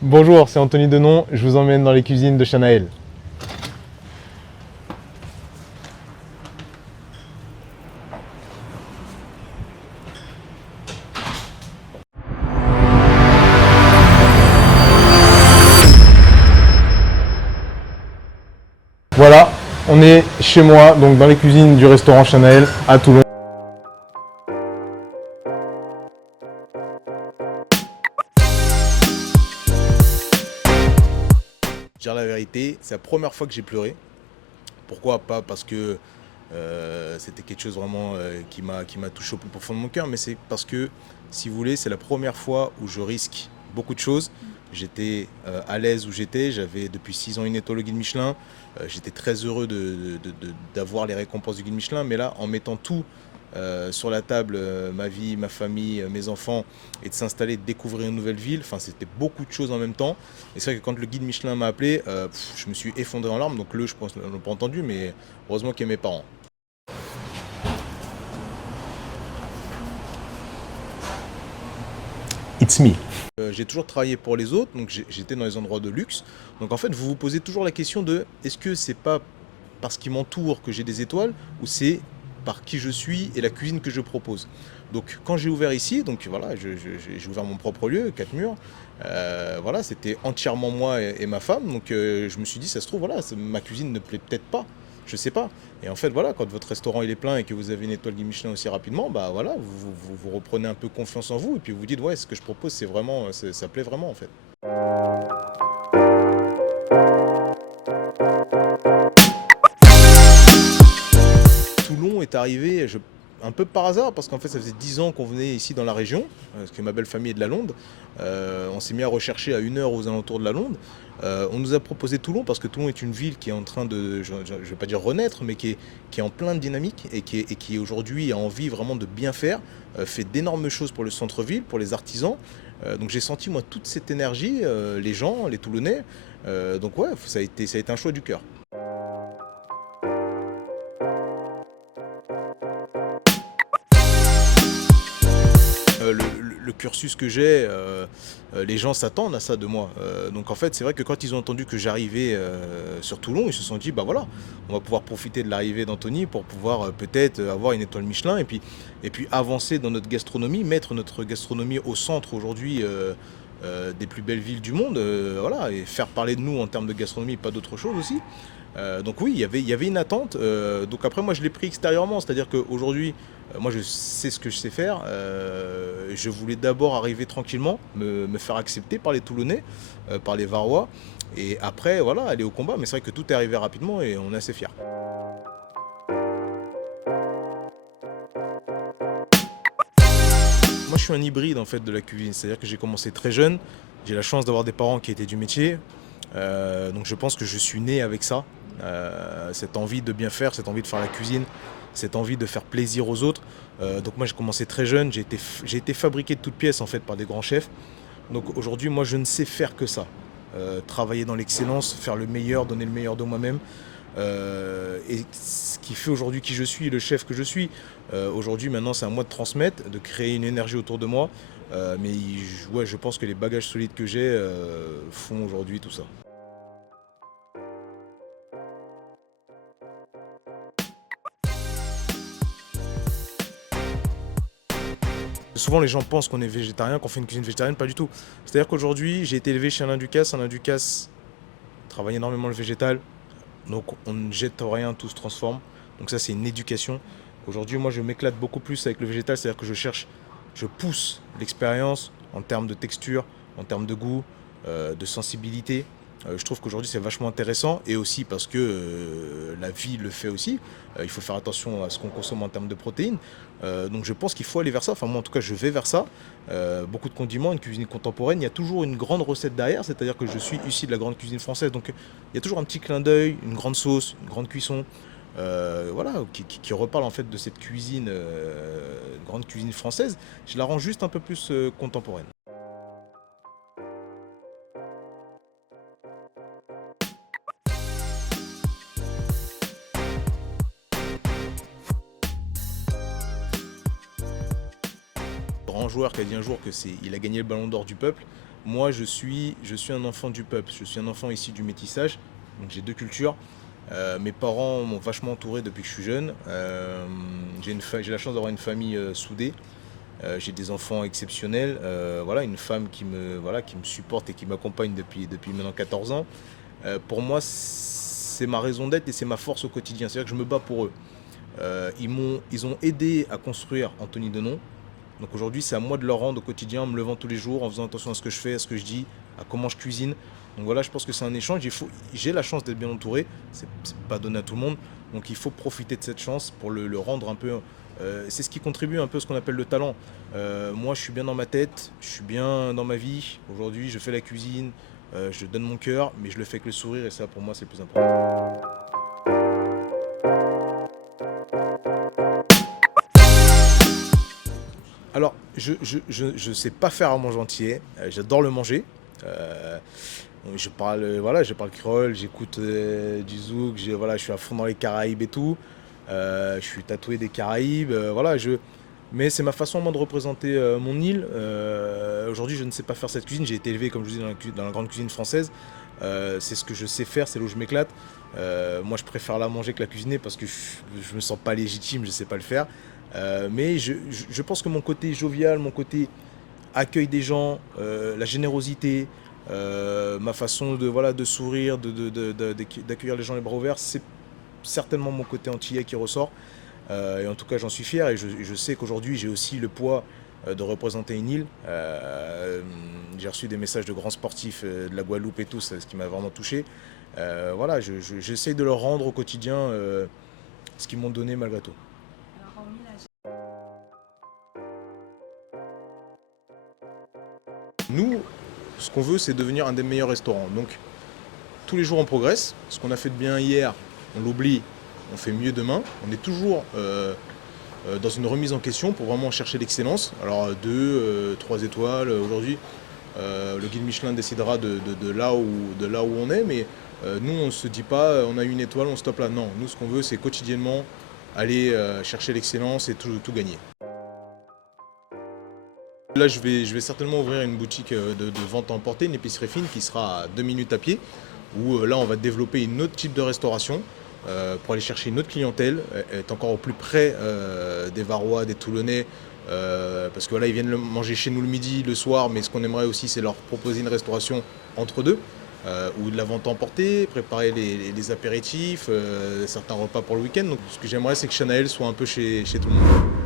Bonjour, c'est Anthony Denon, je vous emmène dans les cuisines de Chanaël. Voilà, on est chez moi, donc dans les cuisines du restaurant Chanaël à Toulon. Dire la vérité, c'est la première fois que j'ai pleuré. Pourquoi pas? Parce que c'était quelque chose vraiment qui m'a touché au plus profond de mon cœur, mais c'est parce que, si vous voulez, c'est la première fois où je risque beaucoup de choses. J'étais à l'aise où j'étais, j'avais depuis 6 ans une étoile au guide Michelin. J'étais très heureux d'avoir les récompenses du guide Michelin, mais là, en mettant tout sur la table, ma vie, ma famille, mes enfants, et de s'installer, de découvrir une nouvelle ville, enfin, c'était beaucoup de choses en même temps. Et c'est vrai que quand le guide Michelin m'a appelé, je me suis effondré en larmes. Donc je pense, ne l'ont pas entendu, mais heureusement qu'il y a mes parents. It's me. J'ai toujours travaillé pour les autres, donc j'étais dans les endroits de luxe. Donc en fait, vous vous posez toujours la question de est-ce que c'est pas parce qu'ils m'entourent que j'ai des étoiles, ou c'est par qui je suis et la cuisine que je propose. Donc quand j'ai ouvert ici, donc voilà, j'ai ouvert mon propre lieu, 4 murs. Voilà, c'était entièrement moi et ma femme. Donc je me suis dit, ça se trouve, voilà, ma cuisine ne plaît peut-être pas. Je sais pas. Et en fait, voilà, quand votre restaurant il est plein et que vous avez une étoile Guide Michelin aussi rapidement, bah voilà, vous reprenez un peu confiance en vous et puis vous vous dites, ouais, ce que je propose, c'est vraiment, ça plaît vraiment en fait. Toulon est arrivé un peu par hasard, parce qu'en fait ça faisait 10 ans qu'on venait ici dans la région, parce que ma belle famille est de la Londe. On s'est mis à rechercher à 1 heure aux alentours de la Londe. On nous a proposé Toulon parce que Toulon est une ville qui est en train de, je ne vais pas dire renaître, mais qui est en pleine dynamique et qui aujourd'hui a envie vraiment de bien faire, fait d'énormes choses pour le centre-ville, pour les artisans. Donc j'ai senti moi toute cette énergie, les gens, les Toulonnais. Donc ouais, ça a été un choix du cœur. Le cursus que j'ai, les gens s'attendent à ça de moi. Donc en fait, c'est vrai que quand ils ont entendu que j'arrivais sur Toulon, ils se sont dit, bah voilà, on va pouvoir profiter de l'arrivée d'Anthony pour pouvoir peut-être avoir une étoile Michelin et puis avancer dans notre gastronomie, mettre notre gastronomie au centre aujourd'hui des plus belles villes du monde, voilà, et faire parler de nous en termes de gastronomie, pas d'autre chose aussi. Donc oui, il y avait une attente. Donc après, moi, je l'ai pris extérieurement, c'est-à-dire qu'aujourd'hui, moi, je sais ce que je sais faire. Je voulais d'abord arriver tranquillement, me faire accepter par les Toulonnais, par les Varois, et après, voilà, aller au combat. Mais c'est vrai que tout est arrivé rapidement et on est assez fiers. Moi, je suis un hybride en fait de la cuisine, c'est-à-dire que j'ai commencé très jeune. J'ai la chance d'avoir des parents qui étaient du métier. Donc je pense que je suis né avec ça. Cette envie de bien faire, cette envie de faire la cuisine, cette envie de faire plaisir aux autres. Donc moi j'ai commencé très jeune, j'ai été fabriqué de toutes pièces en fait par des grands chefs. Donc aujourd'hui moi je ne sais faire que ça. Travailler dans l'excellence, faire le meilleur, donner le meilleur de moi-même. Et ce qui fait aujourd'hui qui je suis, le chef que je suis. Aujourd'hui maintenant c'est à moi de transmettre, de créer une énergie autour de moi. Mais ouais, je pense que les bagages solides que j'ai font aujourd'hui tout ça. Souvent, les gens pensent qu'on est végétarien, qu'on fait une cuisine végétarienne, pas du tout. C'est-à-dire qu'aujourd'hui, j'ai été élevé chez Alain Ducasse. Alain Ducasse travaille énormément le végétal. Donc, on ne jette rien, tout se transforme. Donc, ça, c'est une éducation. Aujourd'hui, moi, je m'éclate beaucoup plus avec le végétal. C'est-à-dire que je pousse l'expérience en termes de texture, en termes de goût, de sensibilité. Je trouve qu'aujourd'hui, c'est vachement intéressant. Et aussi parce que la vie le fait aussi. Il faut faire attention à ce qu'on consomme en termes de protéines. Donc je pense qu'il faut aller vers ça. Enfin moi en tout cas je vais vers ça. Beaucoup de condiments, une cuisine contemporaine. Il y a toujours une grande recette derrière. C'est-à-dire que je suis issu de la grande cuisine française. Donc il y a toujours un petit clin d'œil, une grande sauce, une grande cuisson. Voilà, qui reparle en fait de cette cuisine, grande cuisine française. Je la rends juste un peu plus contemporaine. Grand joueur qui a dit un jour il a gagné le ballon d'or du peuple. moi, je suis un enfant du peuple. Je suis un enfant issu du métissage. Donc, j'ai deux cultures. Mes parents m'ont vachement entouré depuis que je suis jeune. J'ai la chance d'avoir une famille soudée. J'ai des enfants exceptionnels. Voilà, une femme voilà, qui me supporte et qui m'accompagne depuis maintenant 14 ans. Pour moi, c'est ma raison d'être et c'est ma force au quotidien. C'est-à-dire que je me bats pour eux. Ils ont aidé à construire Anthony Denon. Donc aujourd'hui, c'est à moi de leur rendre au quotidien, en me levant tous les jours, en faisant attention à ce que je fais, à ce que je dis, à comment je cuisine. Donc voilà, je pense que c'est un échange. J'ai la chance d'être bien entouré. C'est pas donné à tout le monde. Donc il faut profiter de cette chance pour le rendre un peu. C'est ce qui contribue un peu à ce qu'on appelle le talent. Moi, je suis bien dans ma tête, je suis bien dans ma vie. Aujourd'hui, je fais la cuisine, je donne mon cœur, mais je le fais avec le sourire et ça, pour moi, c'est le plus important. Alors, je sais pas faire à manger entier. J'adore le manger. Euh, voilà, je parle créole, j'écoute du zouk, voilà, je suis à fond dans les Caraïbes et tout. Je suis tatoué des Caraïbes. Mais c'est ma façon moi de représenter mon île. Aujourd'hui, je ne sais pas faire cette cuisine. J'ai été élevé, comme je vous dis, dans la grande cuisine française. C'est ce que je sais faire, c'est là où je m'éclate. Moi, je préfère la manger que la cuisiner parce que je me sens pas légitime, je sais pas le faire. Mais je pense que mon côté jovial, mon côté accueil des gens, la générosité, ma façon voilà, de sourire, d'accueillir les gens les bras ouverts, c'est certainement mon côté antillais qui ressort. Et en tout cas, j'en suis fier et je sais qu'aujourd'hui, j'ai aussi le poids de représenter une île. J'ai reçu des messages de grands sportifs de la Guadeloupe et tout, c'est ce qui m'a vraiment touché. Voilà, j'essaie de leur rendre au quotidien ce qu'ils m'ont donné malgré tout. Nous, ce qu'on veut, c'est devenir un des meilleurs restaurants. Donc, tous les jours, on progresse. Ce qu'on a fait de bien hier, on l'oublie, on fait mieux demain. On est toujours dans une remise en question pour vraiment chercher l'excellence. Alors, 2, 3 étoiles aujourd'hui. Le guide Michelin décidera de là où on est, mais nous, on ne se dit pas, on a une étoile, on stoppe là. Non, nous, ce qu'on veut, c'est quotidiennement aller chercher l'excellence et tout gagner. Là, je vais certainement ouvrir une boutique de vente à emporter, une épicerie fine qui sera à 2 minutes à pied, où là, on va développer une autre type de restauration pour aller chercher une autre clientèle, être encore au plus près des Varois, des Toulonnais, parce que là, ils viennent manger chez nous le midi, le soir, mais ce qu'on aimerait aussi, c'est leur proposer une restauration entre deux, ou de la vente à emporter, préparer les apéritifs, certains repas pour le week-end. Donc, ce que j'aimerais, c'est que Chanel soit un peu chez tout le monde.